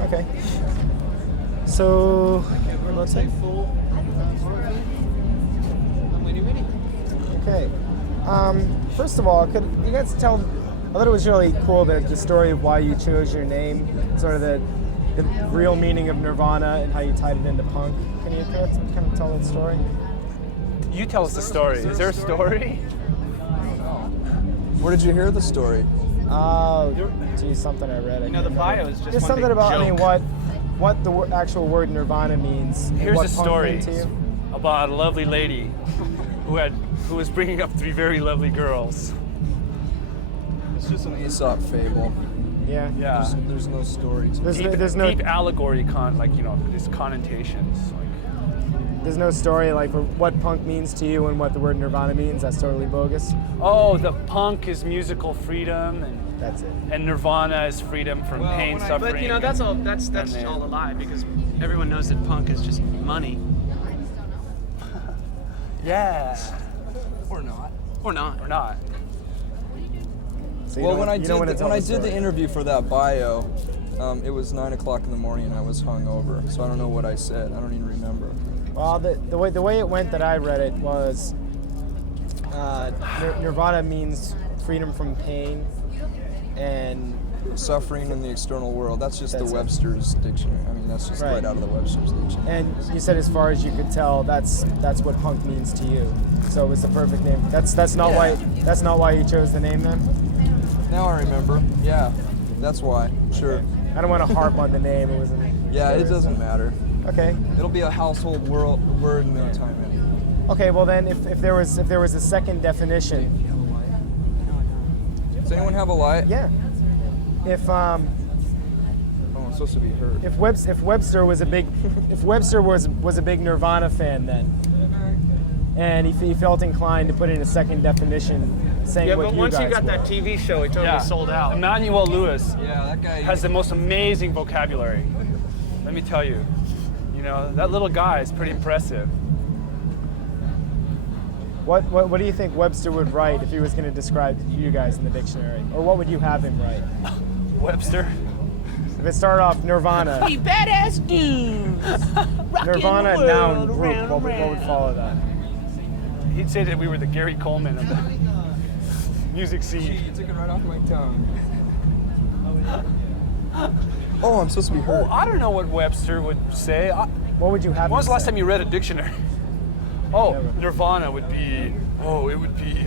Okay. So, let's say full. I'm ready. Okay. First of all, could you guys tell? I thought it was really cool the story of why you chose your name, sort of the real meaning of Nirvana and how you tied it into punk. Can you kind of tell that story? You tell us the story. Is there a story? Where did you hear the story? Oh, geez, something I read. You know, the bio is just There's one something big about, joke. I mean, what the actual word Nirvana means. Here's what a punk story meant to you. about a lovely lady who was bringing up three very lovely girls. It's just an Aesop fable. Yeah. Yeah. There's no story to it. There's no deep allegory, these connotations. There's no story like for what punk means to you and what the word Nirvana means. That's totally bogus. Oh, the punk is musical freedom, and That's it. and Nirvana is freedom from pain, suffering. But you know, that's all a lie, because everyone knows that punk is just money. Yeah. Or not. Or not. Or not. So you Well, don't- when I you don't wanna did tell the the story. interview for that bio, it was 9 o'clock in the morning and I was hungover, so I don't know what I said. I don't even remember. Well, the way it went that I read it was Nirvana means freedom from pain, and Suffering in the external world. That's just That's the it. Webster's dictionary. I mean, that's just Right. right out of the Webster's dictionary. and you said as far as you could tell, that's what punk means to you. So it was the perfect name. That's not why you chose the name then. Now I remember. Yeah, that's why. Sure. I don't want to harp on the name. It wasn't. Yeah, it doesn't matter. Okay. It'll be a household word in no time. Okay. Well then, if there was a second definition, Does anyone have a light? yeah. If Oh, I'm supposed to be heard. if Webster was a big was a big Nirvana fan then, and he felt inclined to put in a second definition saying Yeah, what but you once guys you got were. that TV show, it totally sold out. Emmanuel Lewis Yeah, that guy has the most amazing vocabulary. Let me tell you. You know, that little guy is pretty impressive. What do you think Webster would write if he was going to describe you guys in the dictionary, or what would you have him write? Webster. If it started off Nirvana, Hey, badass dudes. Nirvana noun group, what would follow that? He'd say that we were the Gary Coleman of the music scene. You took it right off my tongue. Oh, I'm supposed to be heard. Oh, I don't know what Webster would say. What would you have? When was him the last say? time you read a dictionary? Oh, Never. Nirvana would be. Oh, it would be.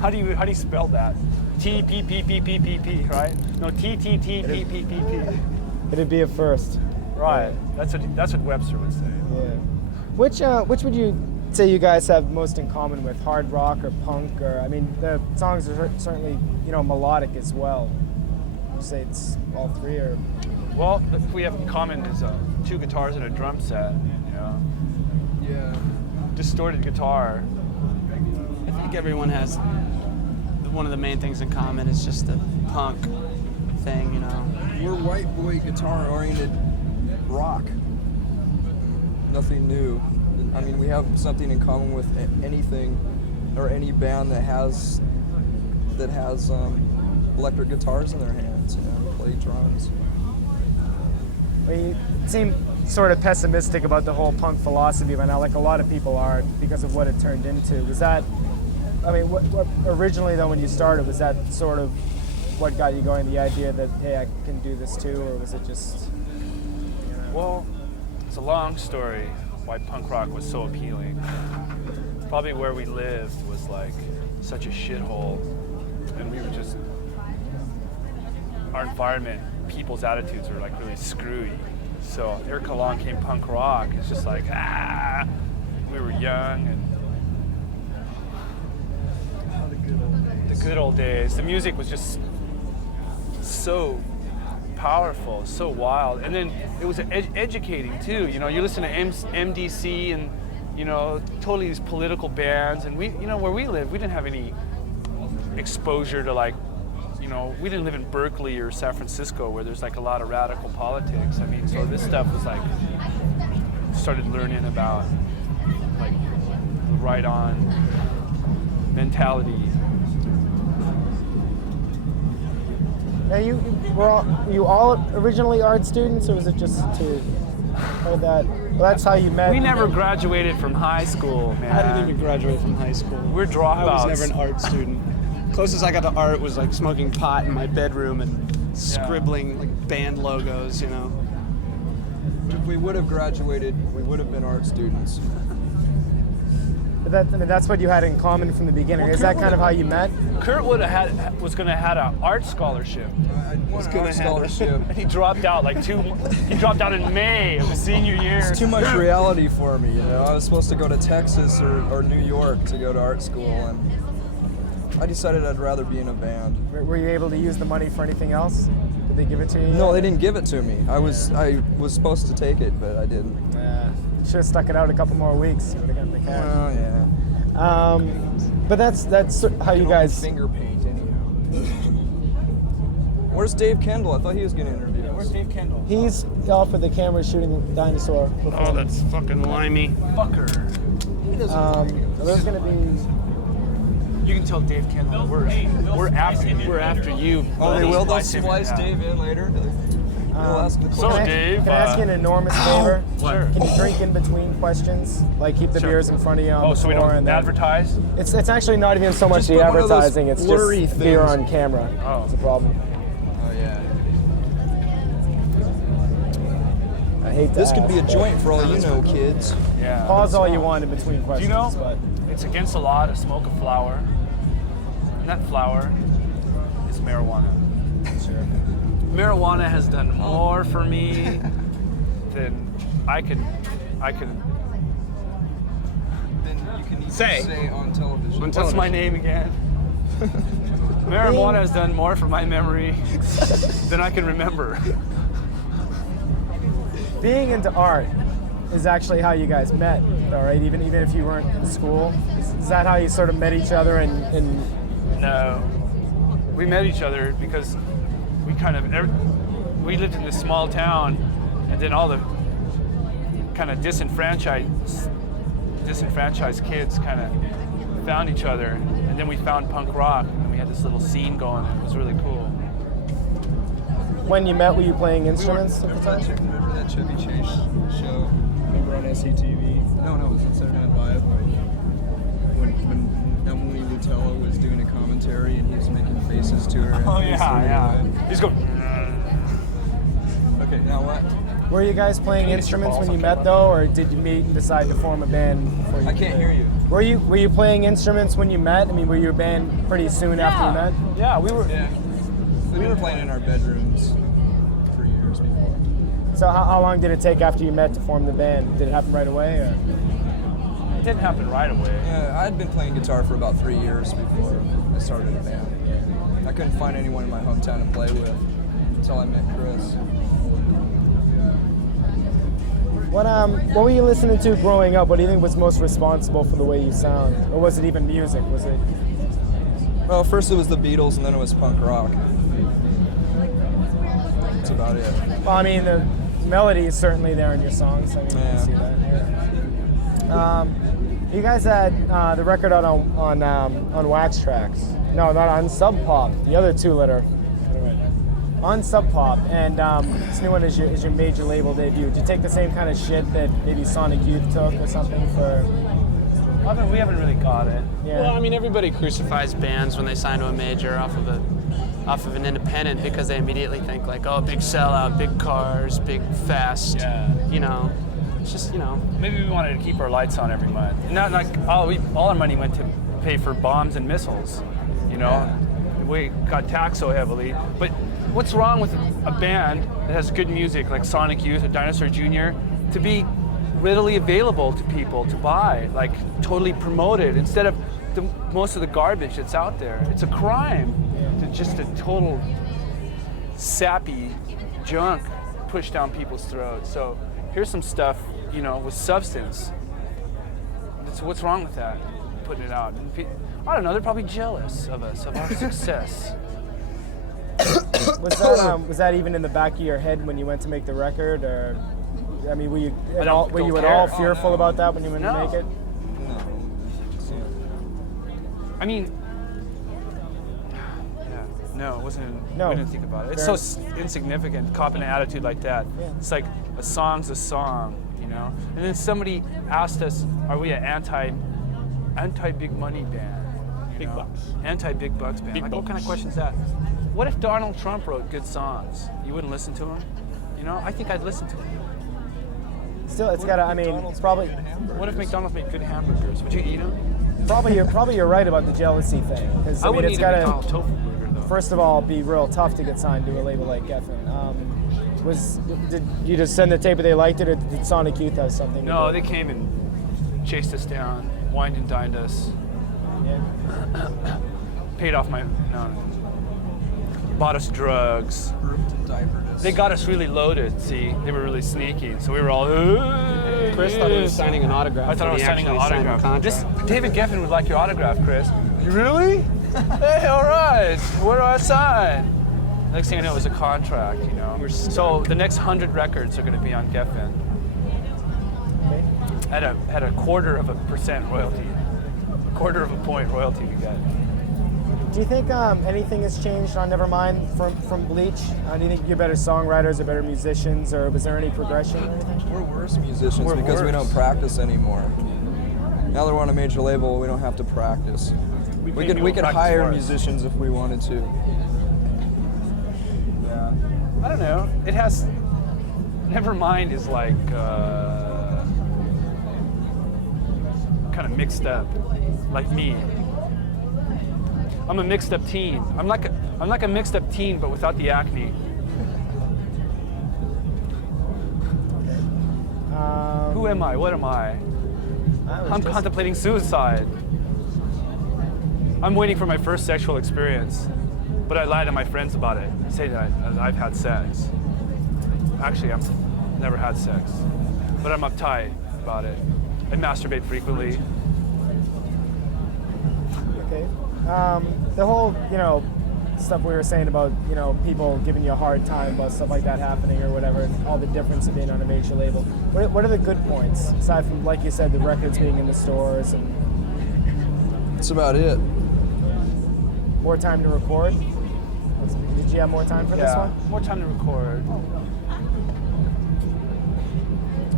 How do you spell that? T P P P P P P, right? No, T T T P P P P. It'd be a first. Right. That's what Webster would say. Yeah. Which would you say you guys have most in common with? Hard rock or punk? Or I mean, the songs are certainly melodic as well. Would you say it's all three or? Well, what we have in common is two guitars and a drum set. You know, Yeah. distorted guitar. I think everyone has one of the main things in common is just the punk thing, you know. We're white boy guitar oriented rock. Nothing new. I mean, we have something in common with anything or any band that has electric guitars in their hands, play drums. Well, you seem sort of pessimistic about the whole punk philosophy by now, like a lot of people are, because of what it turned into. Was that, I mean, what originally though when you started, was that sort of what got you going, the idea that, hey, I can do this too, or was it just, Well, it's a long story why punk rock was so appealing. Probably where we lived was like such a shithole, and we were just, our environment, people's attitudes were like really screwy. So here along came punk rock. It's just like, we were young and the good old days. The music was just so powerful, so wild, and then it was educating too. You know, you listen to MDC and totally these political bands, and we, where we live, we didn't have any exposure to like, we didn't live in Berkeley or San Francisco where there's like a lot of radical politics. I mean, so this stuff was like, started learning about like the right-on mentality. Now you all originally art students, or was it just two? Or that? Well, that's how you met. We never graduated from high school, man. I didn't even graduate from high school. We're dropouts. I was never an art student. Closest I got to art was like smoking pot in my bedroom and scribbling like band logos, you know. But if we would have graduated, we would have been art students. But that's what you had in common from the beginning. Is that kind of how you met? Kurt was gonna have an art scholarship. I won an art scholarship. And he dropped out he dropped out in May of his senior year. It's too much reality for me, you know. I was supposed to go to Texas or New York to go to art school, and I decided I'd rather be in a band. Were you able to use the money for anything else? Did they give it to you? No, they didn't give it to me. I was supposed to take it, but I didn't. Yeah. Should have stuck it out a couple more weeks. You would have gotten the cash. Oh yeah. But that's how you guys. Finger paint anyhow. Where's Dave Kendall? I thought he was getting interviewed. Where's Dave Kendall? He's off with the camera shooting Dinosaur. Oh, that's fucking limey. Fucker. He doesn't There's gonna be. You can tell Dave Kendall we're after you. Oh, they will. They'll Splice him splice in, Dave in later. They'll ask the So question. Dave, Can I ask you an enormous favor? Sure. Can you drink in between questions? Like keep the beers in front of you on the so we floor don't and then. advertise? It's actually not even so much Just the put one of those advertising. It's blurry just beer things. on camera. Oh. It's a problem. Oh yeah. I hate that. This could be a joint for all you know, kids. Yeah. Pause all you want in between Do questions. you know But it's against the law to smoke a flower, and that flower is marijuana. sure. Marijuana has done more for me than I could. Then you can even Say. say on television. What's my name again? Marijuana has done more for my memory than I can remember. Being into art is actually how you guys met, though, right? Even if you weren't in school, is that how you sort of met each other? And No, we met each other because we lived in this small town, and then all the kind of disenfranchised kids kind of found each other, and then we found punk rock, and we had this little scene going. It was really cool. when you met, were you playing instruments at the time? Remember that Chevy Chase show? Remember on SCTV? No, it was on Saturday Night Live. When Emily Lutella was doing a commentary and he was making faces to her. Oh yeah. He's going. Okay, now what? Were you guys playing instruments when you met, though, or did you meet and decide to form a band before you? I can't hear you. Were you playing instruments when you met? I mean, were you a band pretty soon after you met? Yeah, we were. Yeah. We were playing in our bedrooms for years before. So how long did it take after you met to form the band? Did it happen right away, or? It didn't happen right away. Yeah, I'd been playing guitar for about 3 years before I started a band. I couldn't find anyone in my hometown to play with until I met Chris. What were you listening to growing up? What do you think was most responsible for the way you sound? Or was it even music? Was it? Well, first it was the Beatles and then it was punk rock. That's about it. Well, I mean, the melody is certainly there in your songs. I mean, you Yeah. can see that. You guys had the record on Wax Tracks. No, not on Sub Pop. The other two that are on Sub Pop, and this new one is your major label debut. Did you take the same kind of shit that maybe Sonic Youth took or something for? We haven't really got it. Yeah. Well, I mean, everybody crucifies bands when they sign to a major off of an independent because they immediately think like, oh, big sellout, big cars, big fest. Yeah. You know, it's just, you know. Maybe we wanted to keep our lights on every month. Not like all our money went to pay for bombs and missiles. You know, we got taxed so heavily. But what's wrong with a band that has good music like Sonic Youth or Dinosaur Jr. to be readily available to people to buy, like totally promoted instead of most of the garbage that's out there? It's a crime to just a total sappy junk push down people's throats. So here's some stuff, you know, with substance. So what's wrong with that? Putting it out. And I don't know, they're probably jealous of us, of our success. Was that even in the back of your head when you went to make the record, or? I mean, were you at all care. fearful about that when you went to No. make it? I mean, No, it wasn't. No. We didn't think about it. It's so insignificant. Cop an attitude like that. Yeah. It's like a song's a song, you know. And then somebody asked us, "Are we an anti big money band? Big bucks. Anti big bucks band?" Big Like, what kind of bucks. question is that? What if Donald Trump wrote good songs? You wouldn't listen to him? You know, I think I'd listen to him. Still, it's got to. I mean, it's probably What if McDonald's made good hamburgers? Would you eat them? probably you're right about the jealousy thing, because I I mean, wouldn't it's eat a got McDonald's to tofu burger though. first of all be real tough to get signed to a label like Geffen. Did you just send the tape, and they liked it, or did Sonic Youth have something? to No, do they with it? came and chased us down, wined and dined us, Yeah. paid off bought us drugs. Grouped and diapered us. They got us really loaded, see? They were really sneaky, so we were all, Chris thought he was signing an autograph. I thought I when was he signing an actually signed a autograph. contract. David Geffen would like your autograph, Chris. You really? Hey, all right. Where do I sign? Next thing I know, it was a contract, you know. So the next 100 records are going to be on Geffen. Okay. Had a 0.25% royalty. A quarter of a point royalty we got. Do you think anything has changed on Nevermind from Bleach? Do you think you're better songwriters or better musicians, or was there any progression or anything? We're worse musicians We're because we worse. don't practice anymore. Now that we're on a major label, we don't have to practice. We pay could people to practice hire for us. musicians if we wanted to. Yeah. I don't know. It has. Nevermind is like kind of mixed up, like me. I'm a mixed up teen. I'm like a mixed up teen, but without the acne. Who am I? What am I? I'm contemplating suicide. I'm waiting for my first sexual experience, but I lie to my friends about it. Say that I've had sex. Actually, I've never had sex, but I'm uptight about it. I masturbate frequently. Okay. The whole, stuff we were saying about, people giving you a hard time about stuff like that happening or whatever, and all the difference of being on a major label. What are the good points, aside from, like you said, the records being in the stores and That's about it. more time to record? Did you have more time for this one? More time to record.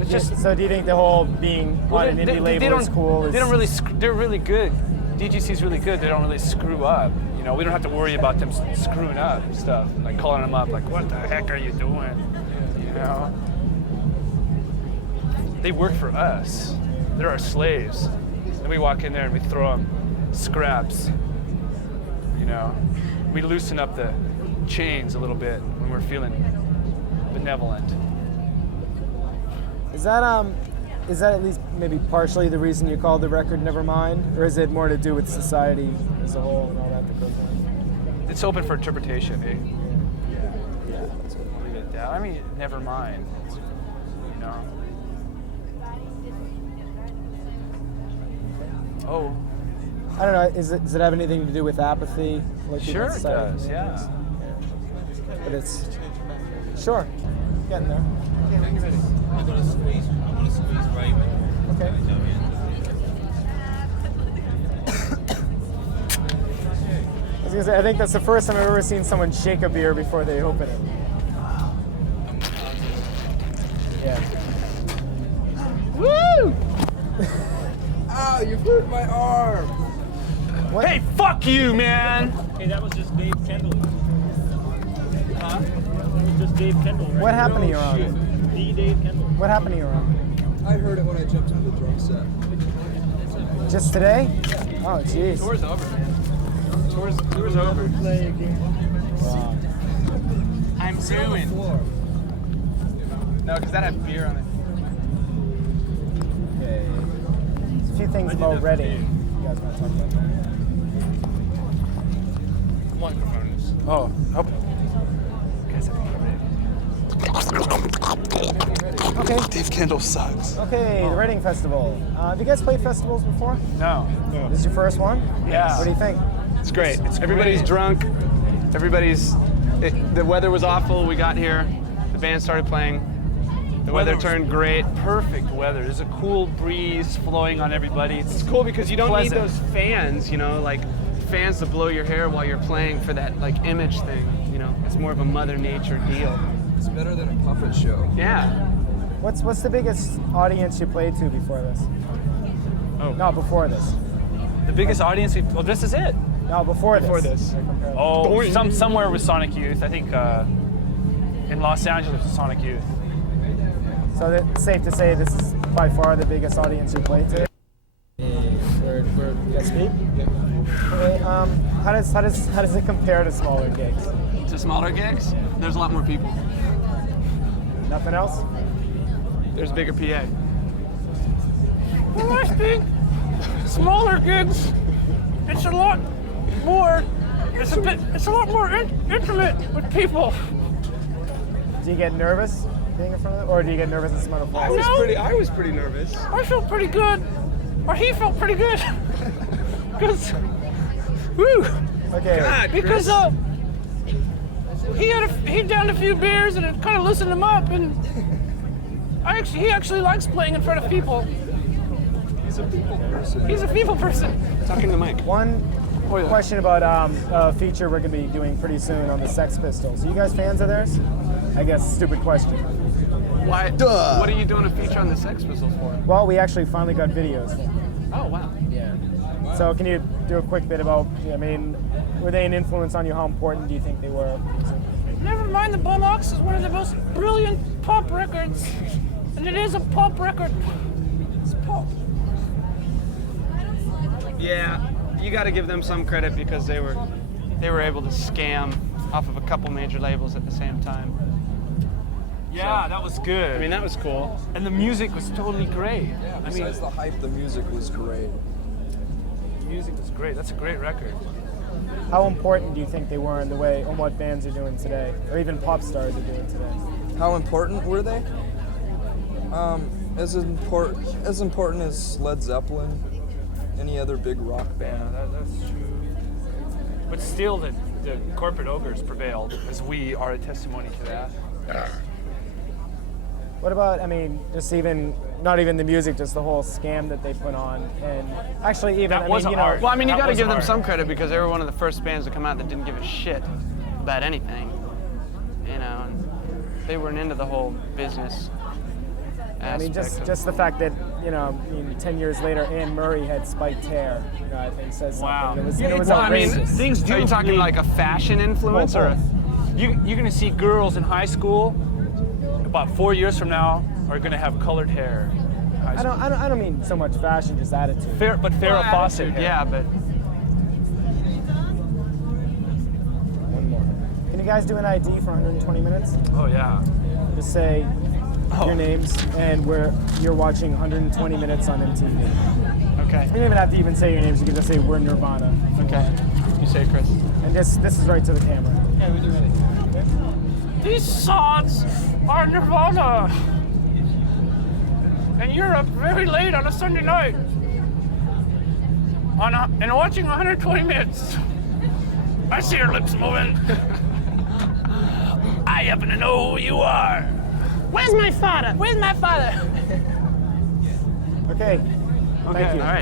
It's just So do you think the whole being on an indie label is cool? They don't really. They're really good. DGC's really good. They don't really screw up. We don't have to worry about them screwing up stuff, like calling them up, like, "What the heck are you doing?" They work for us. They're our slaves. And we walk in there and we throw them scraps. We loosen up the chains a little bit when we're feeling benevolent. Is that at least maybe partially the reason you called the record Nevermind? Or is it more to do with society as a whole and all that goes on? It's open for interpretation, eh? Yeah. We'll leave it at that. I mean, never mind. Oh, I don't know, does it have anything to do with apathy? Like sure it society? does, yeah. But it's, sure, getting there. I want to squeeze Raymond. Okay. I was gonna say, I think that's the first time I've ever seen someone shake a beer before they open it. Yeah. Woo! Ow, you hurt my arm! What? Hey, fuck you, man! Hey, that was just Dave Kendall. Huh? That was just Dave Kendall. Right? What happened to your arm? The Dave Kendall. What happened to your arm? I heard it when I jumped on the drum set. Just today? Oh, jeez. Tour's over, man. Tour's over. Wow. I'm ruined. No, because that had beer on it. Okay. There's a few things about Reading. You guys want to talk about that? Microphones. Oh, hope. Okay. Dave Kendall sucks. Okay, the Reading Festival. Have you guys played festivals before? No. This is your first one? Yeah. What do you think? It's great. Everybody's drunk. The weather was awful. We got here. The band started playing. The weather turned great. Perfect weather. There's a cool breeze flowing on everybody. It's cool because you don't pleasant. need those fans, like fans to blow your hair while you're playing for that like image thing. You know, it's more of a Mother Nature deal. It's better than a puppet show. Yeah. What's the biggest audience you played to before this? Oh. No, before this. The biggest audience. Well, this is it. No, before this. Oh, somewhere with Sonic Youth. I think in Los Angeles with Sonic Youth. So it's safe to say this is by far the biggest audience you played to. Yes, speak. Okay, how does it compare to smaller gigs? To smaller gigs, there's a lot more people. Nothing else? There's bigger PA. Well, I think smaller gigs, it's a lot more. It's a lot more intimate with people. Do you get nervous being in front of them, or do you get nervous in front of I them? I was pretty nervous. I felt pretty good, or he felt pretty good, because, woo, Okay. because he downed a few beers and it kind of loosened him up, and he actually likes playing in front of people. He's a people person. He's a people person. Talking to the mic. One question about a feature we're going to be doing pretty soon on the Sex Pistols. Are you guys fans of theirs? I guess stupid question. Why? Duh. What are you doing a feature on the Sex Pistols for? Well, we actually finally got videos. Oh wow. Yeah. So can you do a quick bit about? I mean, were they an influence on you? How important do you think they were? Never mind, the Bullocks is one of the most brilliant pop records, and it is a pop record. It's pop. Yeah, you got to give them some credit because they were able to scam off of a couple major labels at the same time. Yeah, that was good. I mean, that was cool. And the music was totally great. Yeah, I mean, besides the hype, the music was great. the music was great. That's a great record. How important do you think they were in the way on what bands are doing today, or even pop stars are doing today? How important were they? As important as Led Zeppelin, any other big rock band. Yeah, that's true. But still, the corporate ogres prevailed, as we are a testimony to that. What about, I mean, just even, not even the music, just the whole scam that they put on, and actually even, That I mean, wasn't you know, hard. Well, I mean, you That got to was give them hard. some credit because they were one of the first bands to come out that didn't give a shit about anything. You know, and they weren't into the whole business I mean, aspect. just the fact that, you know, I mean, 10 years later, Anne Murray had spiked hair, you know, I think says something. Wow. It was, Yeah, it was well, I mean, outrageous. things do. Are you talking bleed. like a fashion influence or? A, You're going to see girls in high school about 4 years from now are going to have colored hair. in high school. I don't mean so much fashion, just attitude. But Farrah Fawcett hair. yeah, but One more. Can you guys do an ID for 120 minutes? Oh yeah. Just say Oh. your names and where you're watching 120 minutes on MTV. okay, You don't even have to even say your names. You can just say we're Nirvana. okay. You say, Chris. And this is right to the camera. Yeah, we do ready. These sods are Nirvana. And you're up very late on a Sunday night. And watching 120 minutes. I see your lips moving. I happen to know who you are. Where's my father? Where's my father? Okay. Thank you. All right.